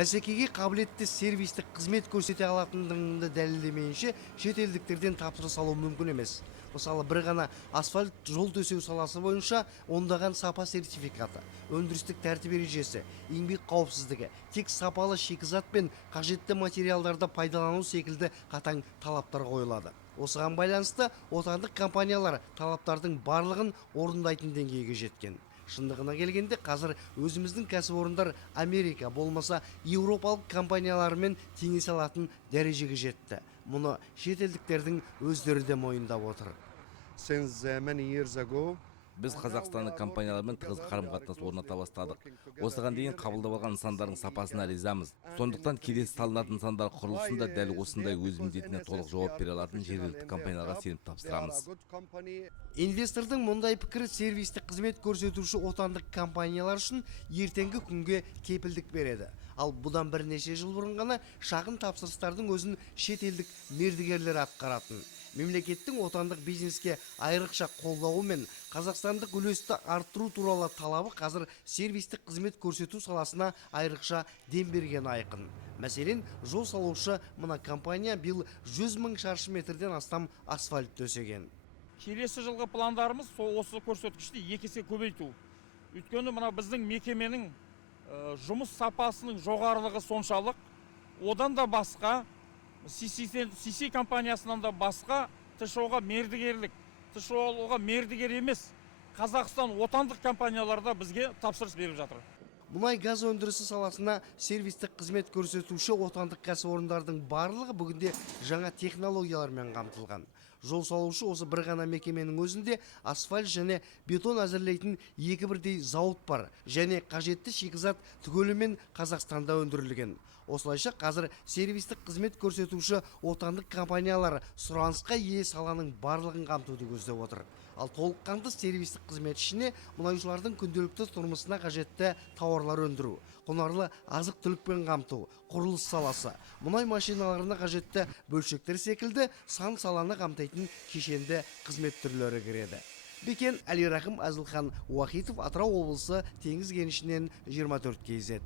Бәсекеге қабілетті сервистік қызмет көрсете алатындығыңды дәлелдемейінше шетелдіктерден тапсырыс алу мүмкін емес. Мысалы, бір ғана асфальт жол төсеу саласы бойынша ондаған сапа сертификаты, өндірістік тәртіп ережесі, еңбек қауіпсіздігі, тек сапалы шикізат пен қажетті материалдарды пайдалану секілді қатаң талаптар қойылады. Осыған байланысты отандық компаниялар талаптардың барлығын орындайтын деңгейге жеткен. Шындығына келгенде қазір өзіміздің кәсіпорындар Америка болмаса еуропалық компаниялармен теңесе алатын дәрежеге жетті. Мұны шетелдіктердің өздері де мойындап отыр. Біз Қазақстанның компаниялармен тығыз қарым-қатынас орната бастадық. Осыған дейін қабылдап алған нысандардың сапасына ризамыз. Сондықтан келесі салынатын нысандар құрылысында дәл осындай өз міндетіне толық жауап бере алатын жергілікті компанияларға сеніп тапсырамыз. Инвестордың мұндай пікірі сервистік қызмет көрсетуші отандық компаниялар үшін ертеңгі күнге кепілдік береді. Ал бұдан бірнеше жыл бұрын ғана шағын тапсырыстардың өзін шетелдік мердігерлер атқаратын. Мемлекеттің отандық бизнеске айрықша қолдауы мен қазақстандық үлесті арттыру туралы талабы қазір сервистік қызмет көрсету саласына айрықша дем берген айқын. Мәселен, жол салушы мына компания биыл 100 000 шаршы метрден астам асфальт төсеген. Келесі жылғы пландарымыз осы көрсеткішті 2 есе көбейту. Өйткені мына біздің мекеменің жұмыс сапасының жоғарылығы соншалық, одан да басқа CC компаниясынан да басқа ТШО-ға мердігерлік, ТШО-ға мердігер емес Қазақстан отандық компанияларда бізге тапсырыс беріп жатыр. Мұнай газ өндірісі саласына сервистік қызмет көрсетуші отандық кәсіпорындардың барлығы бүгінде жаңа технологиялармен қамтылған. Жол салушы осы бір ғана мекеменің өзінде асфальт және бетон әзірлейтін екі бірдей зауыт бар, және қажетті шикізат түгелімен Қазақстанда өндірілген. Осылайша қазір сервистік қызмет көрсетуші отандық компаниялар сұранысқа ие саланың барлығын қамтуды көздеп отыр. Ал толыққанды сервистік қызмет ішіне мұнайшылардың күнделікті тұрмысына қажетті тауарлар өндіру, құнарлы азық-түлікпен қамту, құрылыс саласы, мұнай машиналарына қажетті бөлшектер секілді сан саланы қамтайтын кешенді қызмет түрлері кіреді. Бекен Әлирахым, Әзілхан Уахитов, Атырау облысы, Теңіз кенішінен 24 KZ.